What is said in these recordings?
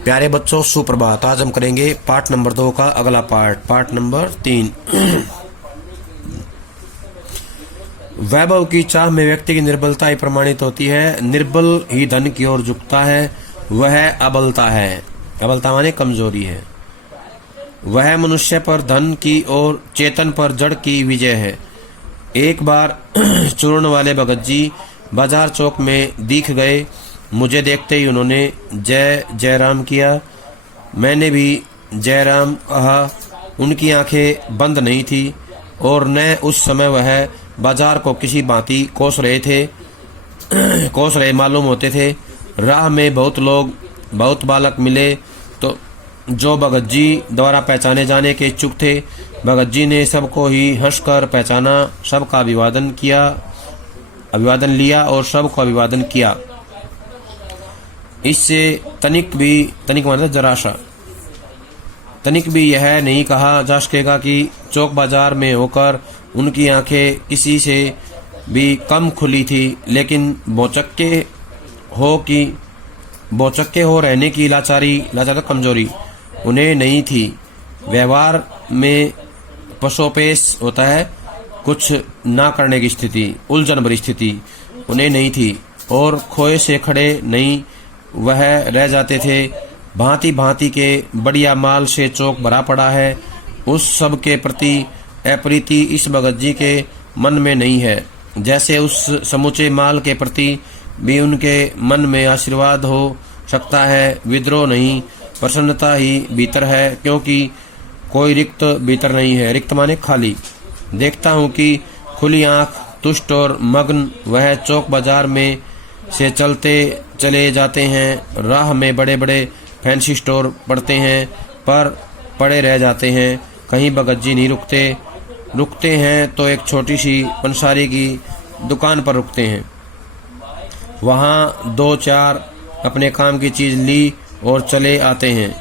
प्यारे बच्चों, सुप्रभात। आज हम करेंगे पार्ट नंबर 2 का अगला पार्ट नंबर 3। वैभव की चाह में व्यक्ति की निर्बलता ही प्रमाणित होती है। निर्बल ही धन की ओर झुकता है, वह अबलता है। अबलता माने कमजोरी है। वह मनुष्य पर धन की और चेतन पर जड़ की विजय है। एक बार चूर्ण वाले भगत जी बाजार चौक में दिख गए। मुझे देखते ही उन्होंने जय जयराम किया। मैंने भी जयराम कहा। उनकी आंखें बंद नहीं थी और न उस समय वह बाजार को किसी भांति कोस रहे मालूम होते थे। राह में बहुत लोग, बहुत बालक मिले तो जो भगत जी द्वारा पहचाने जाने के इच्छुक थे। भगत जी ने सबको ही हंसकर पहचाना, सबका अभिवादन लिया और सबको अभिवादन किया। इससे तनिक मतलब जरा सा तनिक भी यह नहीं कहा जा सकेगा कि चौक बाजार में होकर उनकी आंखें किसी से भी कम खुली थी, लेकिन बोचक्के हो रहने की लाचारी कमजोरी उन्हें नहीं थी। व्यवहार में पसोपेश होता है, कुछ ना करने की स्थिति, उलझन भरी स्थिति उन्हें नहीं थी और खोए से खड़े नहीं वह रह जाते थे। भांति भांति के बढ़िया माल से चौक भरा पड़ा है। उस सब के प्रति अप्रीति इस भगत जी के मन में नहीं है, जैसे उस समूचे माल के प्रति भी उनके मन में आशीर्वाद हो सकता है। विद्रोह नहीं, प्रसन्नता ही भीतर है, क्योंकि कोई रिक्त भीतर नहीं है। रिक्त माने खाली। देखता हूँ कि खुली आंख, तुष्ट और मग्न वह चौक बाजार में से चलते चले जाते हैं। राह में बड़े बड़े फैंसी स्टोर पड़ते हैं पर पड़े रह जाते हैं। कहीं भगत जी नहीं रुकते हैं तो एक छोटी सी पंसारी की दुकान पर रुकते हैं। वहाँ 2-4 अपने काम की चीज ली और चले आते हैं।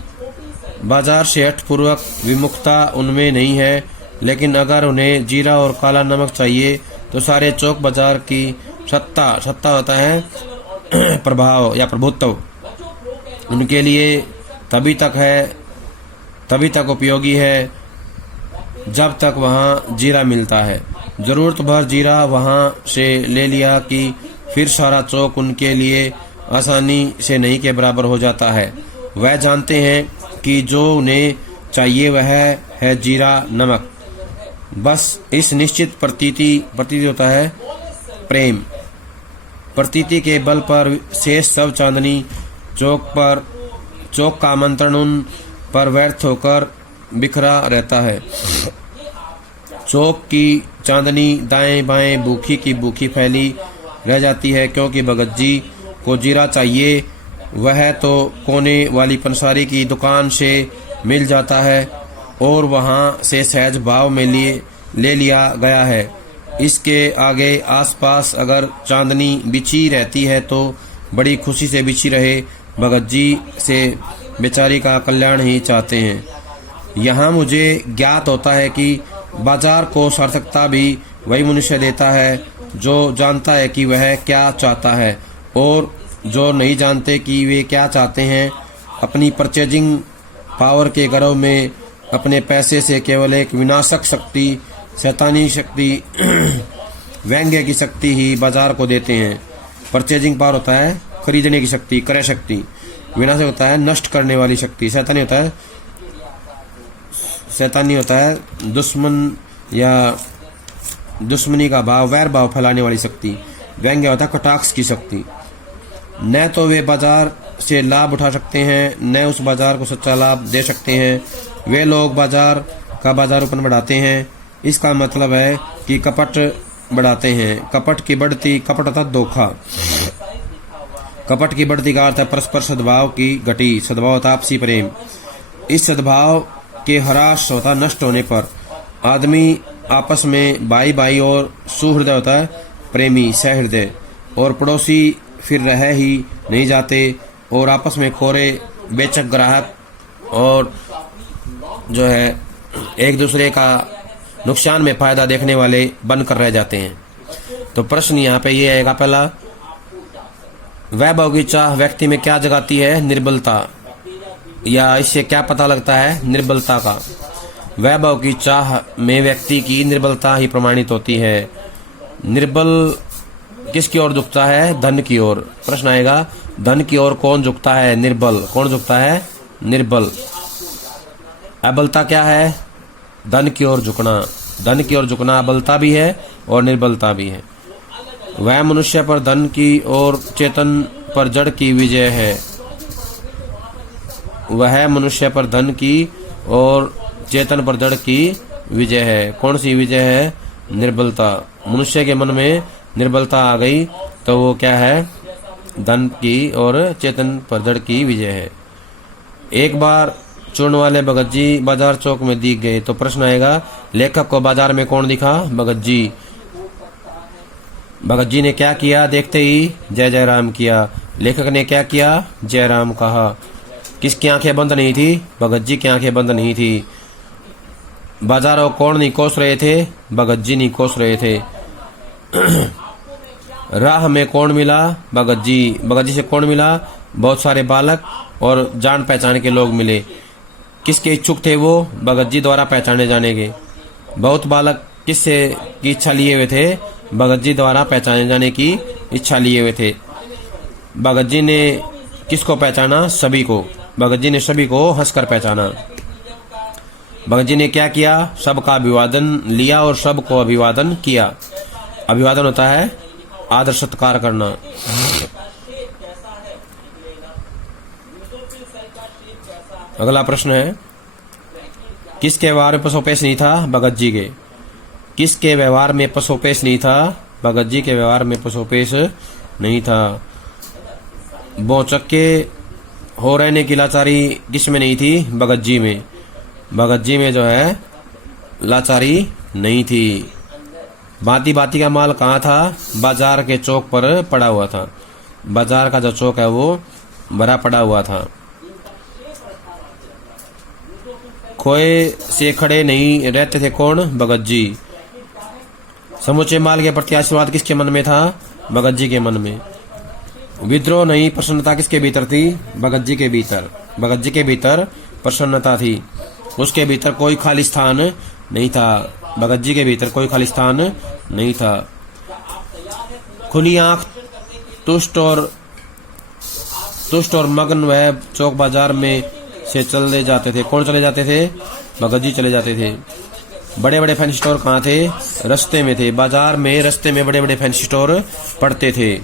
बाजार से हठपूर्वक विमुखता उनमें नहीं है, लेकिन अगर उन्हें जीरा और काला नमक चाहिए तो सारे चौक बाजार की सत्ता होता है प्रभाव या प्रभुत्व उनके लिए तभी तक उपयोगी है जब तक वहाँ जीरा मिलता है। जरूरत भर जीरा वहाँ से ले लिया कि फिर सारा चौक उनके लिए आसानी से नहीं के बराबर हो जाता है। वह जानते हैं कि जो उन्हें चाहिए वह है जीरा नमक। बस इस निश्चित प्रतीति होता है प्रेम। प्रतीति के बल पर शेष सब चांदनी चौक का आमंत्रण उन पर व्यर्थ होकर बिखरा रहता है। चौक की चांदनी दाएं बाएं भूखी की भूखी फैली रह जाती है, क्योंकि भगत जी को जीरा चाहिए। वह तो कोने वाली पंसारी की दुकान से मिल जाता है और वहां से सहज भाव में ले लिया गया है। इसके आगे आसपास अगर चांदनी बिछी रहती है तो बड़ी खुशी से बिछी रहे। भगत जी से बेचारी का कल्याण ही चाहते हैं। यहाँ मुझे ज्ञात होता है कि बाजार को सार्थकता भी वही मनुष्य देता है जो जानता है कि वह क्या चाहता है और जो नहीं जानते कि वे क्या चाहते हैं। अपनी परचेजिंग पावर के गर्व में अपने पैसे से केवल एक विनाशक शक्ति, शैतानी शक्ति, व्यंग्य की शक्ति ही बाजार को देते हैं। परचेजिंग पावर होता है खरीदने की शक्ति, क्रय शक्ति। विनाशक होता है नष्ट करने वाली शक्ति। शैतानी होता है दुश्मन या दुश्मनी का भाव, वैर भाव फैलाने वाली शक्ति। व्यंग्य होता है कटाक्ष की शक्ति। न तो वे बाजार से लाभ उठा सकते हैं, न उस बाजार को सच्चा लाभ दे सकते हैं। वे लोग बाजार का बाजारूपन बढ़ाते हैं। इसका मतलब है कि कपट बढ़ाते हैं। कपट अर्थात धोखा। कपट की बढ़ती का अर्थ है परस्पर सद्भाव की घटी। सद्भाव होता आपसी प्रेम। इस सद्भाव के ह्रास होता नष्ट होने पर। आदमी आपस में भाई और सुहृदय होता है प्रेमी, सहृदय। और पड़ोसी फिर रह ही नहीं जाते और आपस में खोरे बेचक ग्राहक और जो है एक दूसरे का नुकसान में फायदा देखने वाले बनकर रह जाते हैं। तो प्रश्न यहाँ पे ये आएगा पहला, वैभव की चाह व्यक्ति में क्या जगाती है? निर्बलता। या इससे क्या पता लगता है? निर्बलता का। वैभव की चाह में व्यक्ति की निर्बलता ही प्रमाणित होती है। निर्बल किसकी ओर झुकता है? धन की ओर। प्रश्न आएगा, धन की ओर कौन झुकता है? निर्बल। कौन झुकता है? निर्बल। अबलता क्या है? धन की ओर झुकना। धन की ओर झुकना अबलता भी है और निर्बलता भी है। वह मनुष्य पर धन की और चेतन पर जड़ की विजय है। वह मनुष्य पर धन की और चेतन पर जड़ की विजय है। कौन सी विजय है? निर्बलता। मनुष्य के मन में निर्बलता आ गई तो वो क्या है? धन की और चेतन पर जड़ की विजय है। एक बार चूर्ण वाले भगत जी बाजार चौक में दिख गए तो प्रश्न आएगा, लेखक को बाजार में कौन दिखा? भगत जी। भगत जी ने क्या किया? देखते ही जय जय राम किया। लेखक ने क्या किया? जय राम कहा। किसकी आंखें बंद नहीं थी? भगत जी की आंखें बंद नहीं थी। बाजारों कौन नहीं कोस रहे थे? भगत जी नहीं कोस रहे थे। राह में कौन मिला? भगत जी। भगत जी से कौन मिला? बहुत सारे बालक और जान पहचान के लोग मिले। किसके इच्छुक थे वो? भगत जी द्वारा पहचाने जाने के। बहुत बालक किससे की इच्छा लिए हुए थे? भगत जी द्वारा पहचाने जाने की इच्छा लिए हुए थे। भगत जी ने किसको पहचाना? सभी को। भगत जी ने सभी को हंसकर पहचाना। भगत जी ने क्या किया? सबका अभिवादन लिया और सबको अभिवादन किया। अभिवादन होता है आदर सत्कार करना। अगला प्रश्न है, किसके व्यवहार में पसोपेश नहीं था? भगत जी के। किसके व्यवहार में पसोपेश नहीं था? भगत जी के व्यवहार में पसोपेश नहीं था। बोचक्के हो रहने की लाचारी किस में नहीं थी? भगत जी में। भगत जी में जो है लाचारी नहीं थी। भांति भांति का माल कहाँ था? बाजार के चौक पर पड़ा हुआ था। बाजार का जो चौक है वो भरा पड़ा हुआ था। खोए से खड़े नहीं रहते थे कौन? भगत जी। समूचे माल के प्रति आशीर्वाद किसके मन में था? भगत जी के मन में। विद्रोह नहीं प्रसन्नता किसके भीतर थी? भगत जी के भीतर। भगत जी के भीतर प्रसन्नता थी। उसके भीतर कोई खाली स्थान नहीं था। भगत जी के भीतर कोई खाली स्थान नहीं था। खुली आंख तुष्ट और मगन वह चौक बाजार में से चले जाते थे। कौन चले जाते थे? भगत जी चले जाते थे। बड़े बड़े फैंसी स्टोर कहाँ थे? रास्ते में थे। बाजार में रास्ते में बड़े बड़े फैंसी स्टोर पड़ते थे।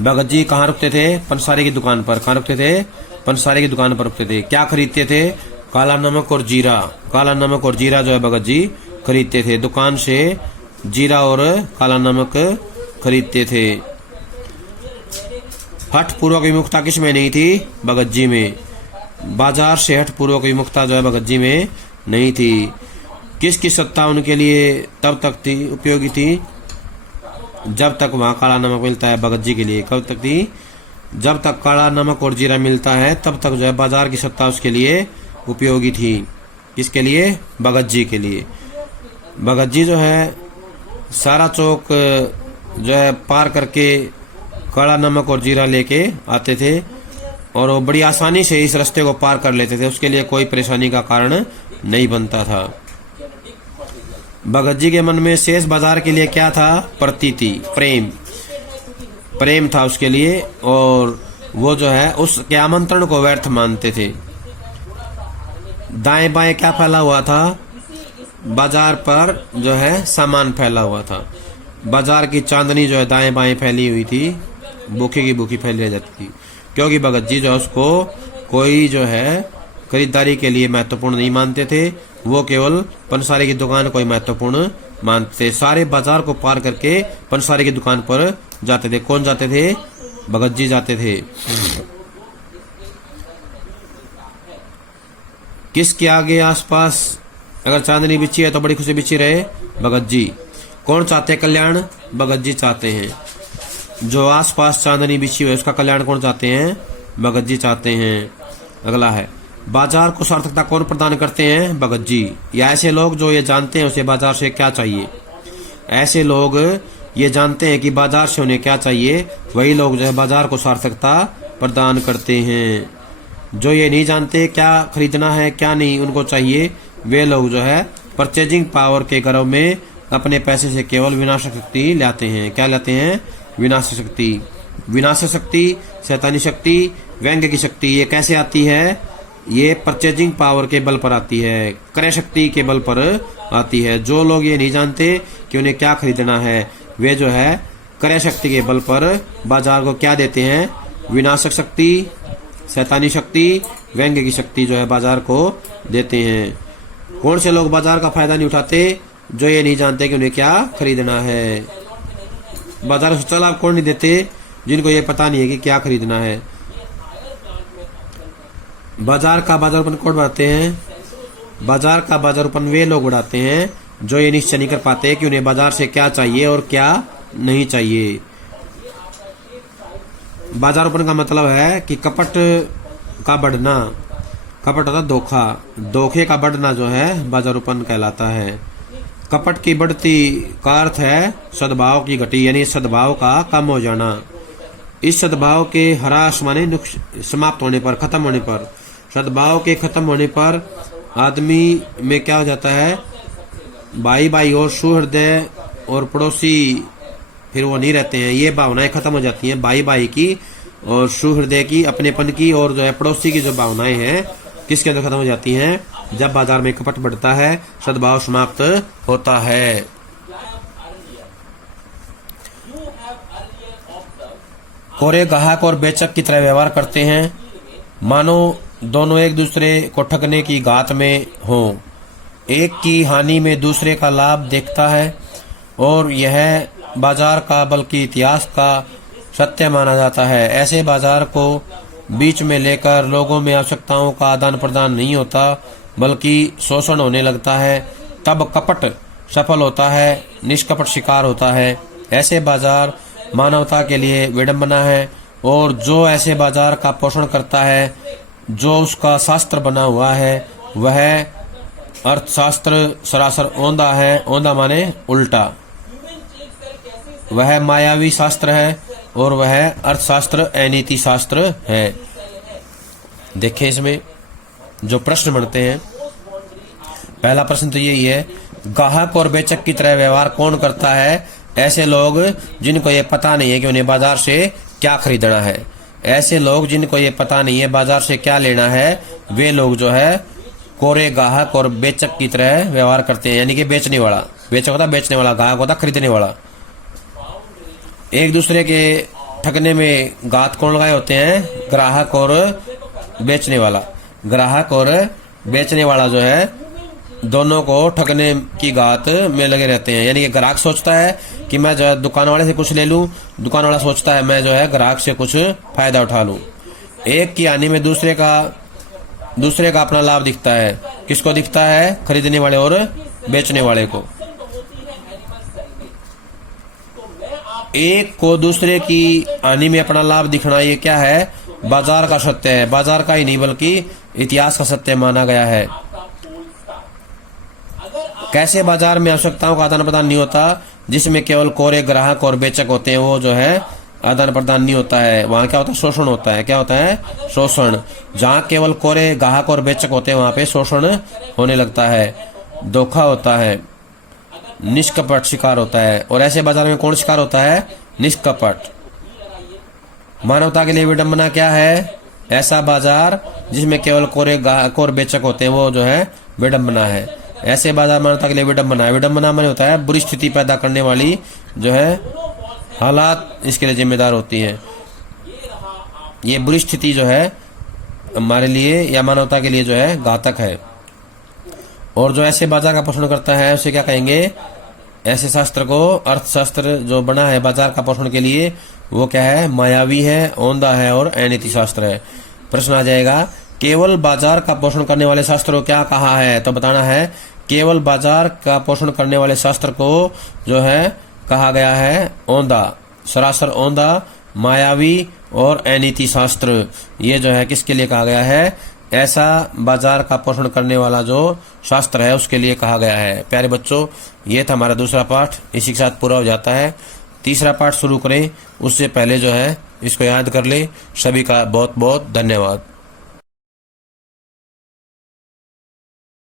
भगत जी कहाँ रुकते थे? पंसारी की दुकान पर। कहाँ रुकते थे? पंसारी की दुकान पर रुकते थे। क्या खरीदते थे? काला नमक और जीरा। काला नमक और जीरा जो है भगत जी खरीदते थे। दुकान से जीरा और काला नमक खरीदते थे। हठ पूर्वक विमुखता किस में नहीं थी? भगत जी में। बाजार से हठ पूर्वक विमुखता जो है भगत जी में नहीं थी। किसकी सत्ता उनके लिए तब तक थी उपयोगी थी जब तक वहाँ काला नमक मिलता है? भगत जी के लिए कब तक थी? जब तक काला नमक और जीरा मिलता है तब तक जो है बाजार की सत्ता उसके लिए उपयोगी थी। किसके लिए? भगत जी के लिए। भगत जी जो है सारा चौक जो है पार करके काला नमक और जीरा लेके आते थे और वो बड़ी आसानी से इस रास्ते को पार कर लेते थे। उसके लिए कोई परेशानी का कारण नहीं बनता था। भगत जी के मन में शेष बाजार के लिए क्या था? प्रतीति, प्रेम। प्रेम था उसके लिए और वो जो है उसके आमंत्रण को व्यर्थ मानते थे। दाएं बाएं क्या फैला हुआ था? बाजार पर जो है सामान फैला हुआ था। बाजार की चांदनी जो है दाएं बाएं फैली हुई थी, भूखे की भूखी फैली रह जाती थी, क्योंकि भगत जी जो है उसको कोई जो है खरीदारी के लिए महत्वपूर्ण नहीं मानते थे। वो केवल पंसारी की दुकान को ही महत्वपूर्ण मानते थे। सारे बाजार को पार करके पंसारी की दुकान पर जाते थे। कौन जाते थे? भगत जी जाते थे। किसके आगे आसपास अगर चांदनी बिछी है तो बड़ी खुशी बिछी रहे? भगत जी। कौन चाहते हैं कल्याण? भगत जी चाहते हैं। जो आसपास चांदनी बिछी हुई है उसका कल्याण कौन चाहते हैं? भगत जी चाहते हैं। अगला है, बाजार को सार्थकता कौन प्रदान करते हैं? भगत जी। या ऐसे लोग जो ये जानते हैं उसे बाजार से क्या चाहिए? ऐसे लोग ये जानते हैं कि बाजार से उन्हें क्या चाहिए, वही लोग जो है बाजार को सार्थकता प्रदान करते हैं। जो ये नहीं जानते क्या खरीदना है क्या नहीं उनको चाहिए, वे लोग जो है परचेजिंग पावर के गर्व में अपने पैसे से केवल विनाशक शक्ति लाते हैं। क्या लाते हैं? विनाशक शक्ति। विनाशक शक्ति, शैतानी शक्ति, व्यंग्य की शक्ति, ये कैसे आती है? ये परचेजिंग पावर के बल पर आती है, क्रय शक्ति के बल पर आती है। जो लोग ये नहीं जानते कि उन्हें क्या खरीदना है, वे जो है क्रय शक्ति के बल पर बाजार को क्या देते हैं? विनाशक शक्ति, शैतानी शक्ति, व्यंग्य की शक्ति जो है बाजार को देते हैं। कौन से लोग बाजार का फायदा नहीं उठाते? जो ये नहीं जानते कि उन्हें क्या खरीदना है। बाजार से लाभ कौन नहीं देते? जिनको ये पता नहीं है कि क्या खरीदना है। बाजार का बाजारपन कौन बढ़ाते हैं? बाजार का बाजारपन वे लोग बढ़ाते हैं जो ये निश्चय नहीं कर पाते कि उन्हें बाजार से क्या चाहिए और क्या नहीं चाहिए। बाजारपन का मतलब है कि कपट का बढ़ना, कपट होता धोखा, धोखे का बढ़ना जो है बाजारपन कहलाता है। कपट की बढ़ती का अर्थ है सद्भाव की घटी, यानी सद्भाव का कम हो जाना। इस सद्भाव के ह्रास माने समाप्त होने पर, खत्म होने पर, सद्भाव के खत्म होने पर आदमी में क्या हो जाता है? भाई भाई और सुहृदय और पड़ोसी फिर वो नहीं रहते हैं। ये भावनाएं खत्म हो जाती हैं, भाई भाई की और सुहृदय की, अपनेपन की, और जो है पड़ोसी की जो भावनाएं हैं किसके अंदर खत्म हो जाती हैं? जब बाजार में कपट बढ़ता है, सद्भाव समाप्त होता है। कोरे ग्राहक और बेचक की तरह व्यवहार करते हैं, मानो दोनों एक दूसरे को ठगने की घात में हों। एक की हानि में दूसरे का लाभ देखता है और यह बाजार का बल्कि इतिहास का सत्य माना जाता है। ऐसे बाजार को बीच में लेकर लोगों में आवश्यकताओं का आदान प्रदान नहीं होता बल्कि शोषण होने लगता है। तब कपट सफल होता है, निष्कपट शिकार होता है। ऐसे बाजार मानवता के लिए विडंबना है और जो ऐसे बाजार का पोषण करता है, जो उसका शास्त्र बना हुआ है, वह अर्थशास्त्र सरासर औंधा है। औंधा माने उल्टा। वह मायावी शास्त्र है और वह अर्थशास्त्र अनीति शास्त्र है। देखिए इसमें जो प्रश्न बनते हैं, पहला प्रश्न तो यही है, ग्राहक और बेचक की तरह व्यवहार कौन करता है? ऐसे लोग जिनको ये पता नहीं है कि उन्हें बाजार से क्या खरीदना है। ऐसे लोग जिनको ये पता नहीं है बाजार से क्या लेना है, वे लोग जो है कोरे ग्राहक और बेचक की तरह व्यवहार करते हैं। यानी कि बेचने वाला, बेचक होता बेचने वाला, ग्राहक होता खरीदने वाला। एक दूसरे के ठगने में घात कौन लगाए होते हैं? ग्राहक और बेचने वाला। ग्राहक और बेचने वाला जो है दोनों को ठगने की घात में लगे रहते हैं। यानी कि ग्राहक सोचता है कि मैं जो है दुकान वाले से कुछ ले लूं, दुकान वाला सोचता है मैं जो है ग्राहक से कुछ फायदा उठा लूं। एक की हानि में दूसरे का अपना लाभ दिखता है। किसको दिखता है? खरीदने वाले और बेचने वाले को। एक को दूसरे की हानि में अपना लाभ दिखना, ये क्या है? बाजार का सत्य है। बाजार का ही नहीं बल्कि इतिहास का सत्य माना गया है। कैसे बाजार में आवश्यकताओं का आदान प्रदान नहीं होता? जिसमें केवल कोरे ग्राहक और बेचक होते हैं, वो जो है आदान प्रदान नहीं होता है। वहाँ क्या होता है? शोषण होता है। क्या होता है? शोषण। जहाँ केवल कोरे ग्राहक और बेचक होते हैं वहाँ पे शोषण होने लगता है, धोखा होता है, निष्कपट शिकार होता है। और ऐसे बाजार में कौन शिकार होता है? निष्कपट। मानवता के लिए विडंबना क्या है? ऐसा बाजार जिसमें केवल कोरे ग्राहक और बेचक होते हैं, वो जो है विडंबना है। ऐसे बाजार मानवता के लिए विडंबना है। विडंबना माने होता है बुरी स्थिति पैदा करने वाली जो है हालात इसके लिए जिम्मेदार होती है। ये बुरी स्थिति जो है हमारे लिए या मानवता के लिए जो है घातक है। और जो ऐसे बाजार का पोषण करता है उसे क्या कहेंगे? ऐसे शास्त्र को, अर्थशास्त्र जो बना है बाजार का पोषण के लिए, वो क्या है? मायावी है, औंधा है और अनीति शास्त्र है। प्रश्न आ जाएगा, केवल बाजार का पोषण करने वाले शास्त्र को क्या कहा है? तो बताना है केवल बाजार का पोषण करने वाले शास्त्र को जो है कहा गया है औंधा, सरासर औंधा, मायावी और अनीति शास्त्र। ये जो है किसके लिए कहा गया है? ऐसा बाजार का पोषण करने वाला जो शास्त्र है उसके लिए कहा गया है। प्यारे बच्चों, ये था हमारा दूसरा पाठ, इसी के साथ पूरा हो जाता है। तीसरा पाठ शुरू करें उससे पहले जो है इसको याद कर ले। सभी का बहुत बहुत धन्यवाद।